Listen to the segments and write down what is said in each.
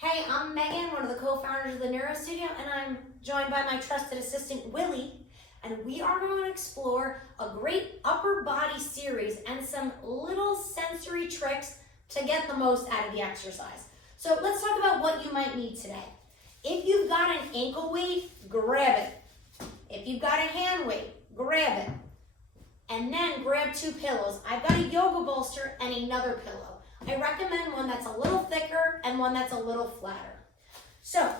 Hey, I'm Megan, one of the co-founders of the Neuro Studio, and I'm joined by my trusted assistant, Willie, and we are going to explore a great upper body series and some little sensory tricks to get the most out of the exercise. So let's talk about what you might need today. If you've got an ankle weight, grab it. If you've got a hand weight, grab it. And then grab 2 pillows. I've got a yoga bolster and another pillow. I recommend one that's a little thicker and one that's a little flatter. So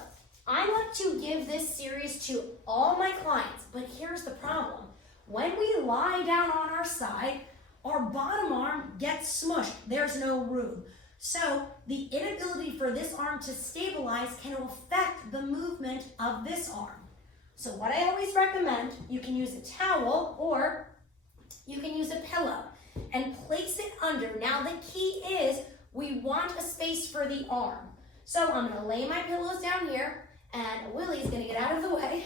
I like to give this series to all my clients, but here's the problem. When we lie down on our side, our bottom arm gets smushed. There's no room. So the inability for this arm to stabilize can affect the movement of this arm. So what I always recommend, you can use a towel or you can use a pillow and place it under. Now the key is we want a space for the arm. So I'm gonna lay my pillows down here and Willie's gonna get out of the way.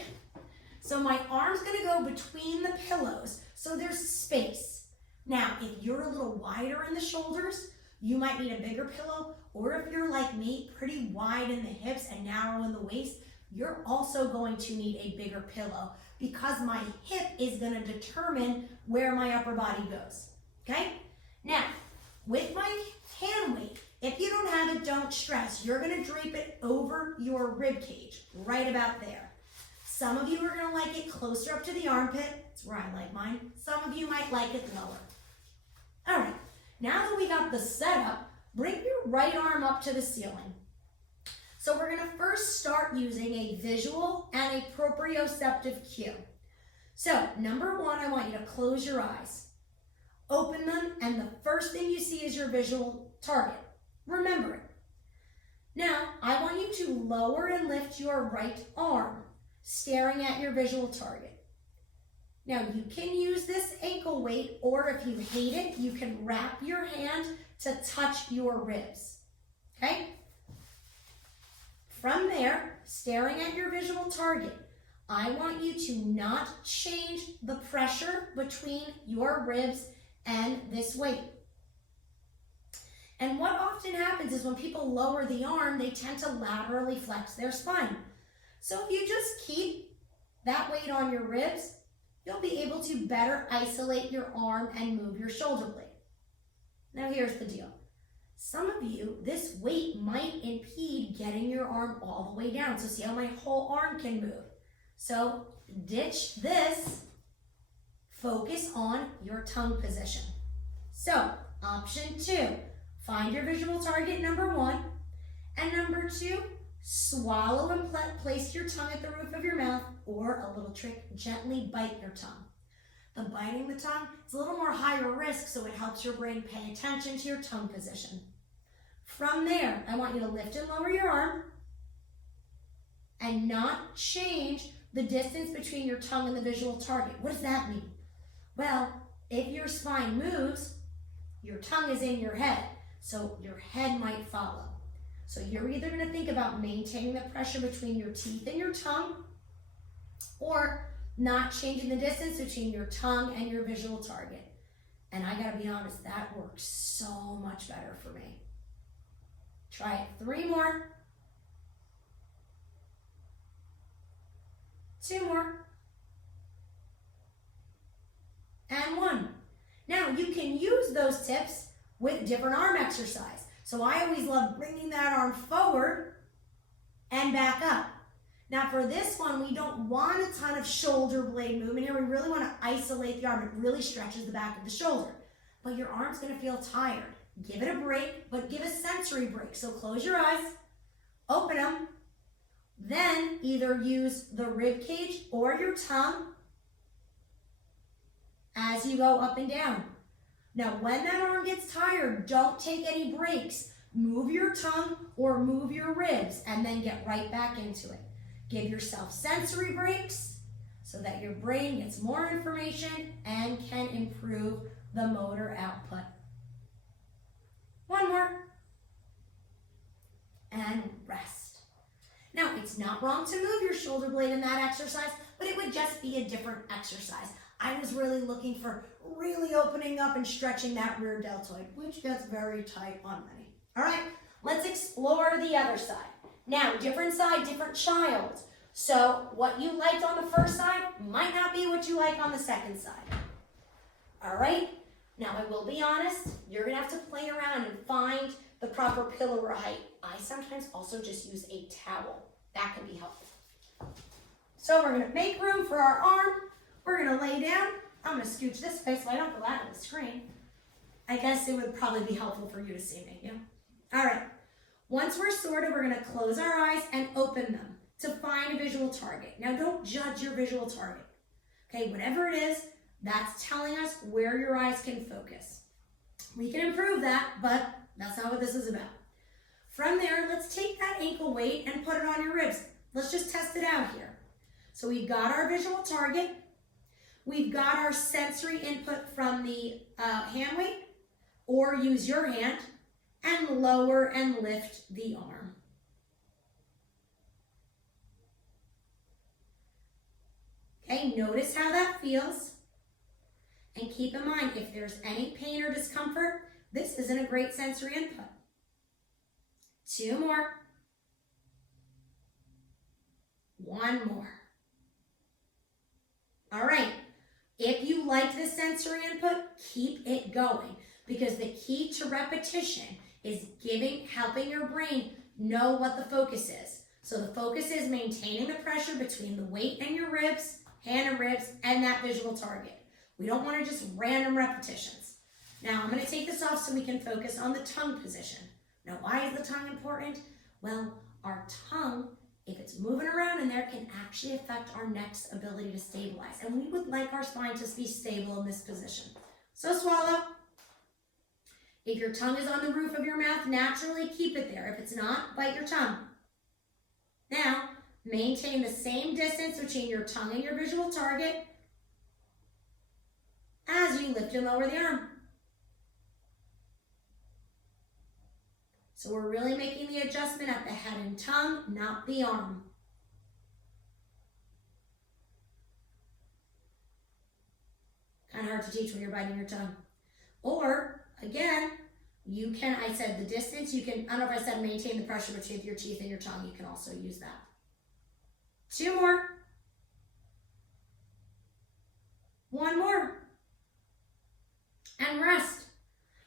So my arm's gonna go between the pillows so there's space. Now, if you're a little wider in the shoulders, you might need a bigger pillow, or if you're like me, pretty wide in the hips and narrow in the waist, you're also going to need a bigger pillow because my hip is gonna determine where my upper body goes. Okay? Now, with my hand weight, if you don't have it, don't stress. You're gonna drape it over your rib cage, right about there. Some of you are gonna like it closer up to the armpit. That's where I like mine. Some of you might like it lower. All right, now that we got the setup, bring your right arm up to the ceiling. So we're gonna first start using a visual and a proprioceptive cue. So number 1, I want you to close your eyes. Open them, and the first thing you see is your visual target. Remember it. Now, I want you to lower and lift your right arm, staring at your visual target. Now, you can use this ankle weight, or if you hate it, you can wrap your hand to touch your ribs, okay? From there, staring at your visual target, I want you to not change the pressure between your ribs and this weight. And what often happens is when people lower the arm, they tend to laterally flex their spine. So if you just keep that weight on your ribs, you'll be able to better isolate your arm and move your shoulder blade. Now here's the deal. Some of you, this weight might impede getting your arm all the way down. So see how my whole arm can move. So ditch this. Focus on your tongue position. So, option 2, find your visual target, number 1. And number 2, swallow and place your tongue at the roof of your mouth, or a little trick, gently bite your tongue. The biting the tongue is a little more higher risk, so it helps your brain pay attention to your tongue position. From there, I want you to lift and lower your arm and not change the distance between your tongue and the visual target. What does that mean? Well, if your spine moves, your tongue is in your head, so your head might follow. So you're either going to think about maintaining the pressure between your teeth and your tongue, or not changing the distance between your tongue and your visual target. And I got to be honest, that works so much better for me. Try it 3 more. 2 more. And 1. Now you can use those tips with different arm exercise. So I always love bringing that arm forward and back up. Now for this one, we don't want a ton of shoulder blade movement here. We really want to isolate the arm. It really stretches the back of the shoulder. But your arm's going to feel tired. Give it a break, but give a sensory break. So close your eyes, open them, then either use the rib cage or your tongue as you go up and down. Now, when that arm gets tired, don't take any breaks. Move your tongue or move your ribs and then get right back into it. Give yourself sensory breaks so that your brain gets more information and can improve the motor output. 1 more. And rest. Now, it's not wrong to move your shoulder blade in that exercise, but it would just be a different exercise. I was really looking for really opening up and stretching that rear deltoid, which gets very tight on many. All right, let's explore the other side. Now, different side, different child. So what you liked on the first side might not be what you like on the second side. All right? Now, I will be honest, you're gonna have to play around and find the proper pillow or height. I sometimes also just use a towel. That can be helpful. So we're gonna make room for our arm. We're gonna lay down. I'm gonna scooch this way so I don't go out of the screen. I guess it would probably be helpful for you to see me, yeah? All right. Once we're sorted, we're gonna close our eyes and open them to find a visual target. Now, don't judge your visual target. Okay, whatever it is, that's telling us where your eyes can focus. We can improve that, but that's not what this is about. From there, let's take that ankle weight and put it on your ribs. Let's just test it out here. So we've got our visual target. We've got our sensory input from the hand weight, or use your hand and lower and lift the arm. Okay, notice how that feels. And keep in mind, if there's any pain or discomfort, this isn't a great sensory input. 2 more. 1 more. All right, if you like the sensory input, keep it going, because the key to repetition is helping your brain know what the focus is. So the focus is maintaining the pressure between the weight and your ribs, hand and ribs, and that visual target. We don't want to just random repetitions. Now I'm going to take this off so we can focus on the tongue position. Now, why is the tongue important? Well, our tongue, if it's moving around in there, can actually affect our neck's ability to stabilize. And we would like our spine to be stable in this position. So swallow. If your tongue is on the roof of your mouth, naturally keep it there. If it's not, bite your tongue. Now, maintain the same distance between your tongue and your visual target as you lift and lower the arm. So we're really making the adjustment at the head and tongue, not the arm. Kind of hard to teach when you're biting your tongue. Or, again, you can, I said the distance, you can, I don't know if I said maintain the pressure between your teeth and your tongue, you can also use that. 2 more. 1 more. And rest.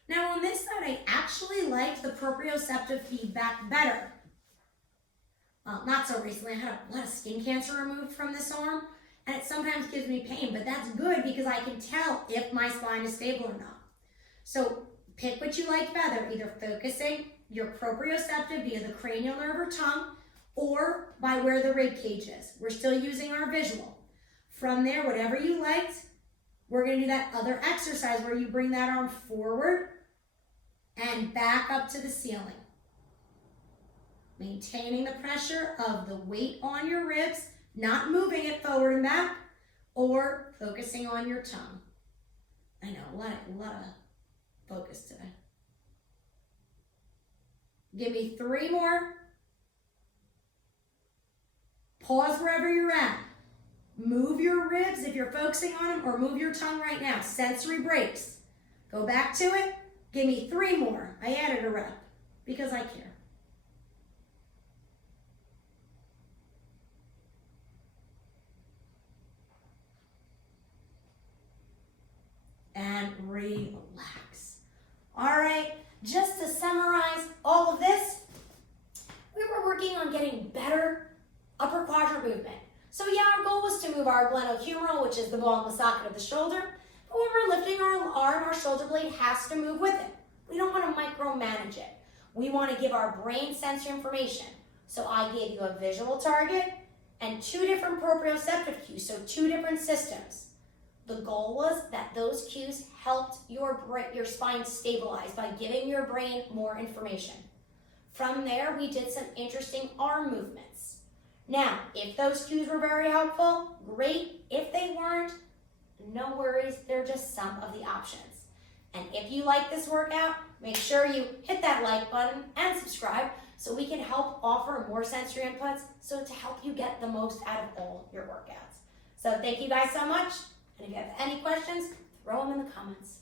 Now on this side, I actually liked the proprioceptive feedback better. Well, not so recently. I had a lot of skin cancer removed from this arm, and it sometimes gives me pain, but that's good because I can tell if my spine is stable or not. So pick what you like better, either focusing your proprioceptive via the cranial nerve or tongue, or by where the rib cage is. We're still using our visual. From there, whatever you liked, we're going to do that other exercise where you bring that arm forward and back up to the ceiling. Maintaining the pressure of the weight on your ribs, not moving it forward and back, or focusing on your tongue. I know, a lot of focus today. Give me 3 more. Pause wherever you're at. Move your ribs if you're focusing on them, or move your tongue right now. Sensory breaks. Go back to it. Give me 3 more. I added a rep because I care. And relax. All right, just to summarize all of this, we were working on getting better upper quadrant movement. So yeah, our goal was to move our glenohumeral, which is the ball in the socket of the shoulder. But when we're lifting our arm, our shoulder blade has to move with it. We don't want to micromanage it. We want to give our brain sensory information. So I gave you a visual target and 2 different proprioceptive cues, so 2 different systems. The goal was that those cues helped your spine stabilize by giving your brain more information. From there, we did some interesting arm movements. Now, if those cues were very helpful, great. If they weren't, no worries. They're just some of the options. And if you like this workout, make sure you hit that like button and subscribe so we can help offer more sensory inputs so to help you get the most out of all your workouts. So thank you guys so much. And if you have any questions, throw them in the comments.